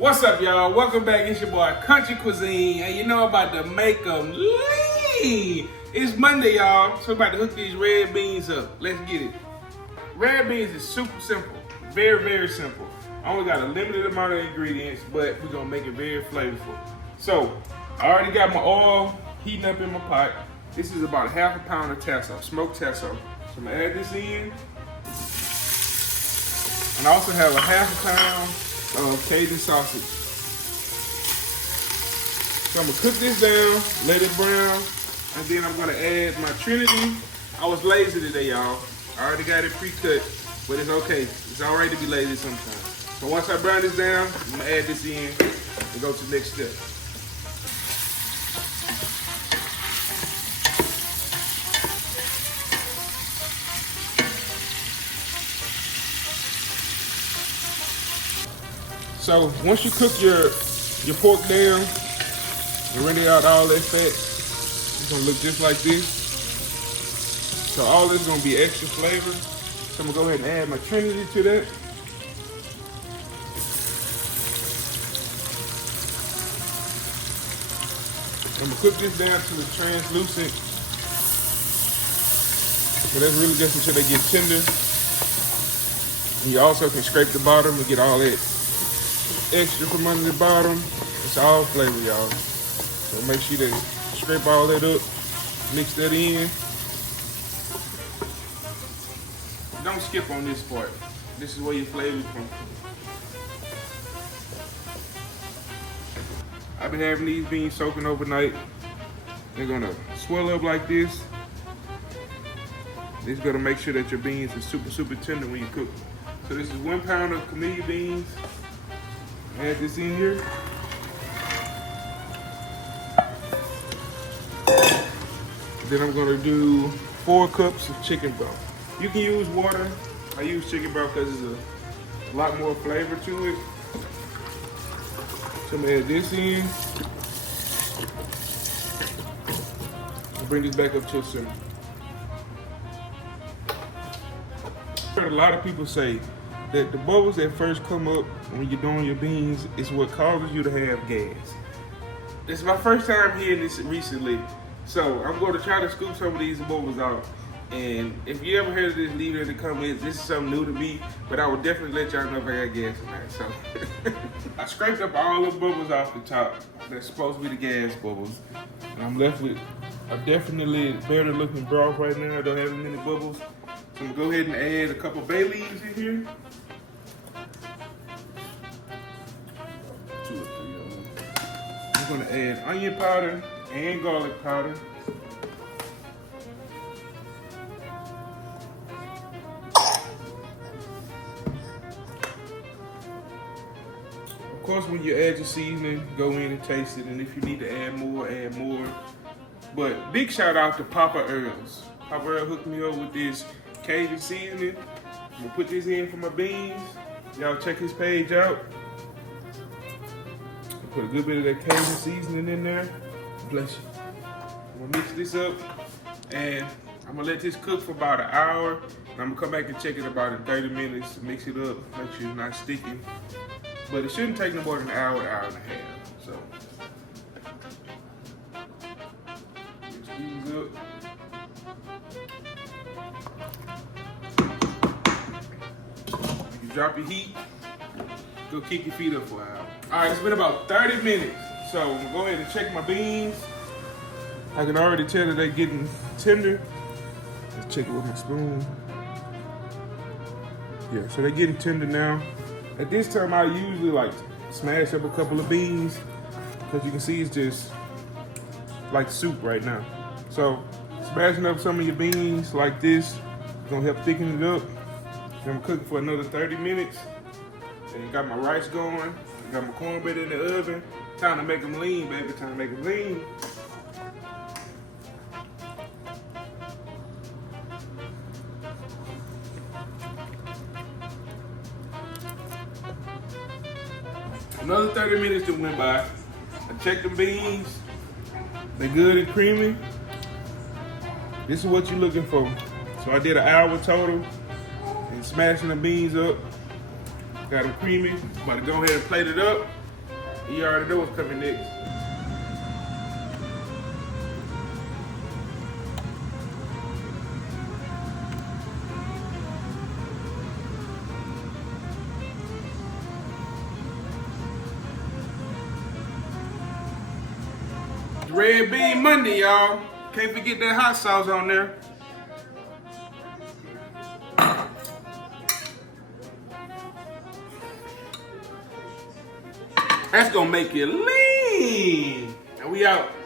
What's up, y'all? Welcome back. It's your boy Country Cuisine, and you know about to make them lean. It's Monday, y'all, so we're about to hook these red beans up. Let's get it. Red beans is super simple, very, very simple. I only got a limited amount of ingredients, but we're gonna make it very flavorful. So, I already got my oil heating up in my pot. This is about half a pound of tasso, smoked tasso. So I'm gonna add this in. And I also have a half a pound of Cajun sausage. So I'm gonna cook this down, let it brown, and then I'm gonna add my Trinity. I was lazy today, y'all. I already got it pre-cut, but it's okay. It's all right to be lazy sometimes. So once I brown this down, I'm gonna add this in and go to the next step. So once you cook your pork down and render out all that fat, it's gonna look just like this. So all this is gonna be extra flavor. So I'm gonna go ahead and add my Trinity to that. I'm gonna cook this down to the translucent. So that's really just until they get tender. And you also can scrape the bottom and get all that extra from under the bottom. It's all flavor, y'all. So make sure to scrape all that up, mix that in. Don't skip on this part. This is where your flavor comes from. I've been having these beans soaking overnight. They're gonna swell up like this. This is gonna make sure that your beans are super, super tender when you cook. So this is 1 pound of camellia beans. Add this in here. Then I'm gonna do 4 cups of chicken broth. You can use water. I use chicken broth because there's a lot more flavor to it. So I'm gonna add this in. I'll bring this back up to a simmer. I've heard a lot of people say that the bubbles that first come up when you're doing your beans is what causes you to have gas. This is my first time hearing this recently, so I'm going to try to scoop some of these bubbles out. And if you ever heard of this, leave it in the comments. This is something new to me, but I will definitely let y'all know if I got gas or not. So I scraped up all the bubbles off the top. That's supposed to be the gas bubbles. And I'm left with a definitely better looking broth right now. I don't have as many bubbles. So I'm gonna go ahead and add a couple bay leaves in here. 2 or 3 of them. I'm gonna add onion powder and garlic powder. Of course, when you add your seasoning, go in and taste it, and if you need to add more, add more. But big shout out to Papa Earls. Papa Earl hooked me up with this Cajun seasoning. I'm gonna put this in for my beans. Y'all check his page out. Put a good bit of that Cajun seasoning in there. Bless you. I'm gonna mix this up, and I'm gonna let this cook for about an hour. And I'm gonna come back and check it about in 30 minutes to mix it up, make sure it's not sticking. But it shouldn't take no more than an hour and a half. So, mix these up. You drop your heat, go kick your feet up for an hour. All right, it's been about 30 minutes. So I'm gonna go ahead and check my beans. I can already tell that they're getting tender. Let's check it with my spoon. Yeah, so they're getting tender now. At this time, I usually like smash up a couple of beans because you can see it's just like soup right now. So smashing up some of your beans like this is gonna help thicken it up. Then I'm cooking for another 30 minutes. And got my rice going, got my cornbread in the oven. Time to make them lean, baby, time to make them lean. Another 30 minutes that went by. I checked the beans. They're good and creamy. This is what you're looking for. So I did an hour total and smashing the beans up. Got them creamy. About to go ahead and plate it up You already know what's coming next. Red Bean Monday, y'all. Can't forget that hot sauce on there. That's gonna make you lean. And we out.